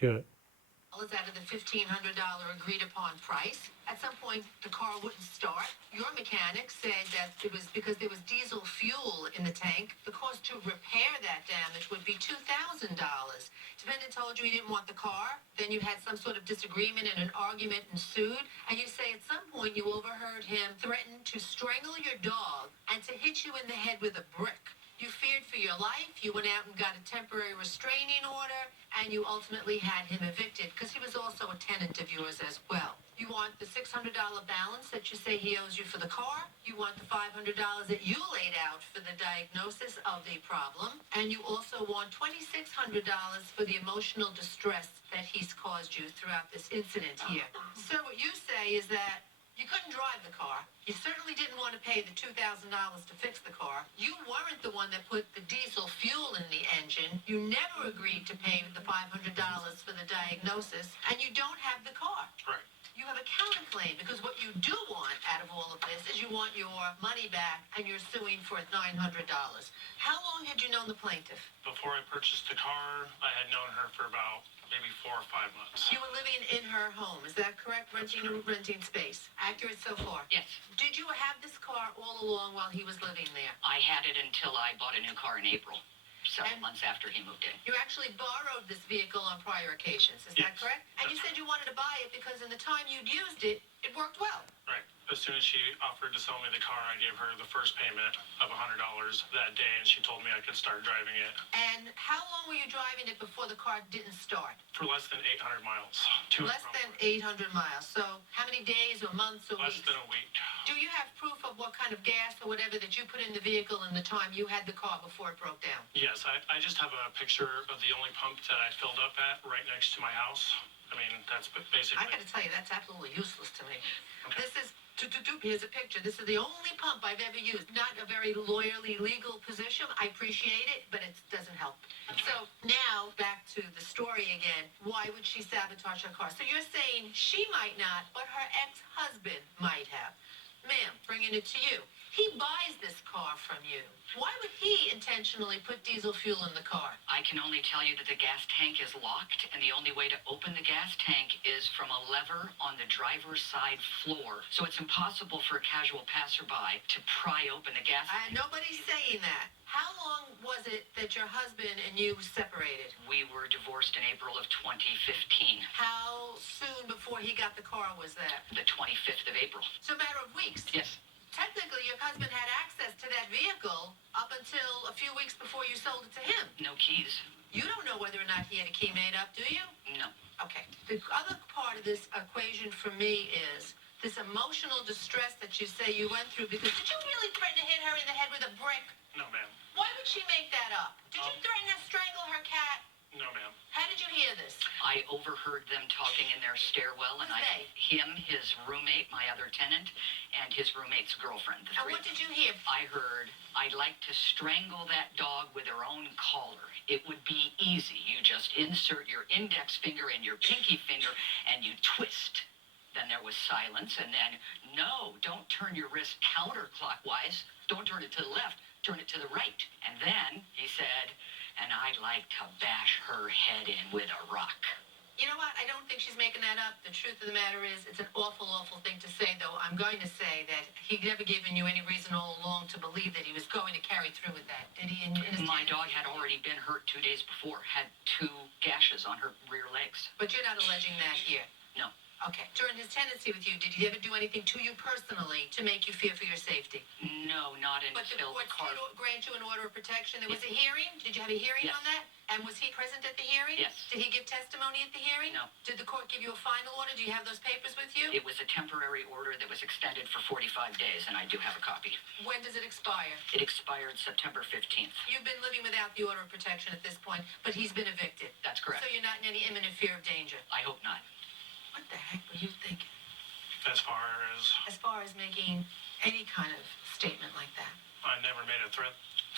Good. Is out of the $1,500 agreed upon price. At some point, the car wouldn't start. Your mechanic said that it was because there was diesel fuel in the tank. The cost to repair that damage would be $2,000. Defendant told you he didn't want the car. Then you had some sort of disagreement and an argument ensued. And you say at some point you overheard him threaten to strangle your dog and to hit you in the head with a brick. You feared for your life. You went out and got a temporary restraining order, and you ultimately had him evicted because he was also a tenant of yours as well. You want the $600 balance that you say he owes you for the car. You want the $500 that you laid out for the diagnosis of the problem. And you also want $2,600 for the emotional distress that he's caused you throughout this incident here. Sir, what you say is that you couldn't drive the car. You certainly didn't want to pay the $2,000 to fix the car. You weren't the one that put the diesel fuel in the engine. You never agreed to pay the $500 for the diagnosis, and you don't have the car. Right. You have a counterclaim because what you do want out of all of this is you want your money back, and you're suing for $900. How long had you known the plaintiff? Before I purchased the car, I had known her for about maybe 4 or 5 months. You were living in her home, is that correct? Renting space. Accurate so far? Yes. Did you have this car all along while he was living there? I had it until I bought a new car in April, several And- months after he moved in. You actually borrowed this vehicle on prior occasions, is that Yes. correct? And you said you wanted to buy it because in the time you'd used it, it worked well. Right. As soon as she offered to sell me the car, I gave her the first payment of $100 that day, and she told me I could start driving it And how long were you driving it before the car didn't start? for less than 800 miles. To and Less from than work. 800 miles. So how many days or months or Less weeks? than a week. Do you have proof of what kind of gas or whatever that you put in the vehicle in the time you had the car before it broke down? Yes, I just have a picture of the only pump that I filled up at right next to my house. I mean, that's basically... I gotta tell you, that's absolutely useless to me. Okay. This is, here's a picture. This is the only pump I've ever used. Not a very lawyerly legal position. I appreciate it, but it doesn't help. So now, back to the story again. Why would she sabotage her car? So you're saying she might not, but her ex-husband might have. Ma'am, bringing it to you. He buys this car from you. Why would he intentionally put diesel fuel in the car? I can only tell you that the gas tank is locked, and the only way to open the gas tank is from a lever on the driver's side floor. So it's impossible for a casual passerby to pry open the gas tank. Nobody's saying that. How long was it that your husband and you separated? We were divorced in April of 2015, How soon before he got the car was that? the 25th of April. So a matter of weeks. Yes. Technically, your husband had access to that vehicle up until a few weeks before you sold it to him. No keys. You don't know whether or not he had a key made up, do you? No. Okay. The other part of this equation for me is this emotional distress that you say you went through because did you really threaten to hit her in the head with a brick? No, ma'am. Why would she make that up? Did you threaten to strangle her cat? No, ma'am. How did you hear this? I overheard them talking in their stairwell, and Who's they? him, his roommate, my other tenant, and his roommate's girlfriend. The And three what of them. did you hear? I heard, I'd like to strangle that dog with her own collar. It would be easy. You just insert your index finger and your pinky finger, and you twist. Then there was silence, and then, no, don't turn your wrist counterclockwise. Don't turn it to the left. Turn it to the right. And then he said, and I'd like to bash her head in with a rock. You know what? I don't think she's making that up. The truth of the matter is, it's an awful, awful thing to say, though. I'm going to say that he'd never given you any reason all along to believe that he was going to carry through with that. Did he? My dog had already been hurt 2 days before, had 2 gashes on her rear legs. But you're not alleging that here. No. Okay. During his tenancy with you, did he ever do anything to you personally to make you fear for your safety? No, not But the until the court car... did grant you an order of protection. There was a hearing? Did you have a hearing Yes. on that? And was he present at the hearing? Yes. Did he give testimony at the hearing? No. Did the court give you a final order? Do you have those papers with you? It was a temporary order that was extended for 45 days, and I do have a copy. When does it expire? It expired September 15th. You've been living without the order of protection at this point, but he's been evicted. That's correct. So you're not in any imminent fear of danger. I hope not. What the heck were you thinking? As As far as making any kind of statement like that? I never made a threat,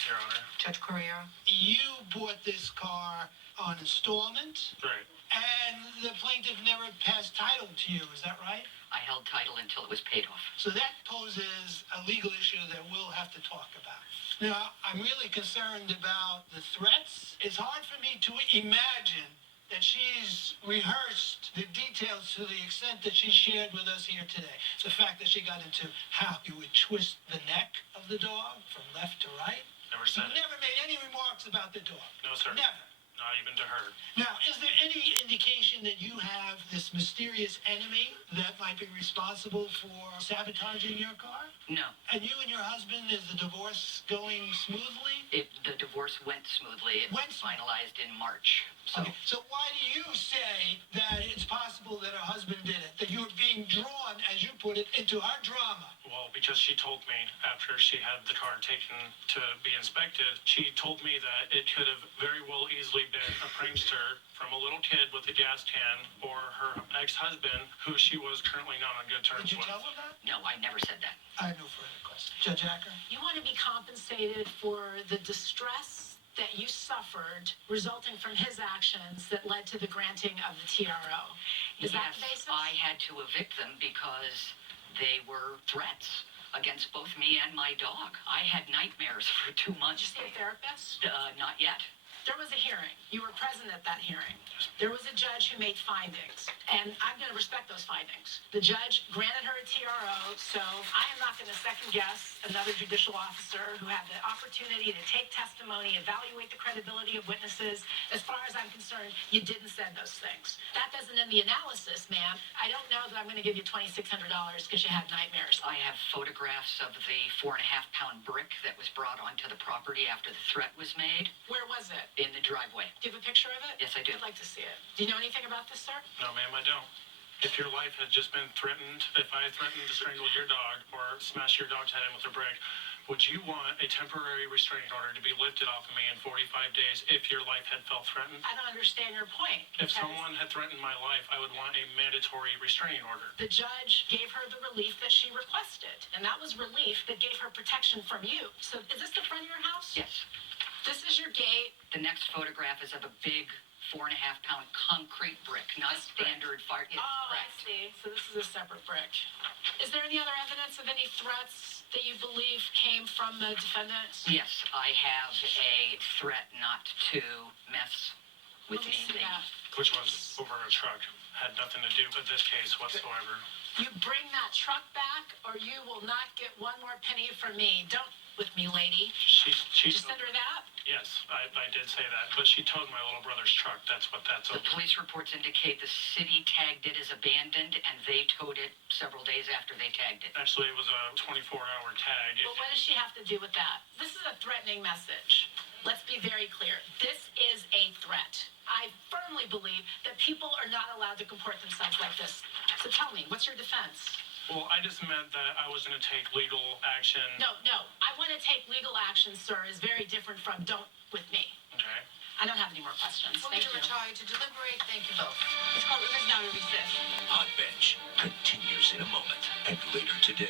Your Honor. Judge Carrera? You bought this car on installment, Right. and the plaintiff never passed title to you, is that right? I held title until it was paid off. So that poses a legal issue that we'll have to talk about. Now, I'm really concerned about the threats. It's hard for me to imagine that she's rehearsed the details to the extent that she shared with us here today. The fact that she got into how you would twist the neck of the dog from left to right. Never She said it. never made any remarks about the dog. No, sir. Never. Not even to her. Now, is there any indication that you have this mysterious enemy that might be responsible for sabotaging your car? No. And you and your husband, is the divorce going smoothly? The divorce went smoothly. It Went was finalized in March. So Okay, so why do you say that it's possible that her husband did it? That you were being drawn, as you put it, into our drama? Well, because she told me after she had the car taken to be inspected, she told me that it could have very well easily been a prankster from a little kid with a gas can or her ex-husband, who she was currently not on good terms Did you with. tell her that? no, I never said that. I have no further questions. Judge Acker? You want to be compensated for the distress that you suffered resulting from his actions that led to the granting of the TRO. Is that the basis? I had to evict them because they were threats against both me and my dog. I had nightmares for 2 Did months. you see a therapist? Not yet. There was a hearing. You were present at that hearing. There was a judge who made findings, and I'm going to respect those findings. The judge granted her a TRO, so I am not going to second guess another judicial officer who had the opportunity to take testimony, evaluate the credibility of witnesses. As far as I'm concerned, you didn't say those things. That doesn't end the analysis, ma'am. I don't know that I'm going to give you $2,600 because you had nightmares. I have photographs of the 4.5-pound brick that was brought onto the property after the threat was made Where was it? in the driveway. Do you have a picture of it? Yes, I do. I'd like to see it. Do you know anything about this, sir? No, ma'am, I don't. If your life had just been threatened, if I threatened to strangle your dog or smash your dog's head in with a brick, would you want a temporary restraining order to be lifted off of me in 45 days if your life had felt threatened? I don't understand your point. If because someone had threatened my life, I would want a mandatory restraining order. The judge gave her the relief that she requested, and that was relief that gave her protection from you. So is this the front of your house? Yes. This is your gate. The next photograph is of a big 4.5-pound concrete brick, not a This brick. standard fire. It's Oh, I correct. see. So this is a separate brick. Is there any other evidence of any threats that you believe came from the defendant? Yes, I have a threat not to mess with Let me see anything. that. Which was over a truck. Had nothing to do with this case whatsoever. You bring that truck back, or you will not get one more penny from me. Don't with me, lady. She Just send her that. yes, I did say that, but she towed my little brother's truck. That's what that's The over. police reports indicate the city tagged it as abandoned, and they towed it several days after they tagged it. Actually, it was a 24-hour tag. But what does she have to do with that? This is a threatening message. Let's be very clear. This is a threat. I firmly believe that people are not allowed to comport themselves like this. So tell me, what's your defense? Well, I just meant that I was going to take legal action. No. I want to take legal action, sir, is very different from don't with me. Okay. I don't have any more questions. We'll Thank get a you. retired to deliberate. Thank you both. This courtroom is now to recess. Hot Bench continues in a moment. And later today,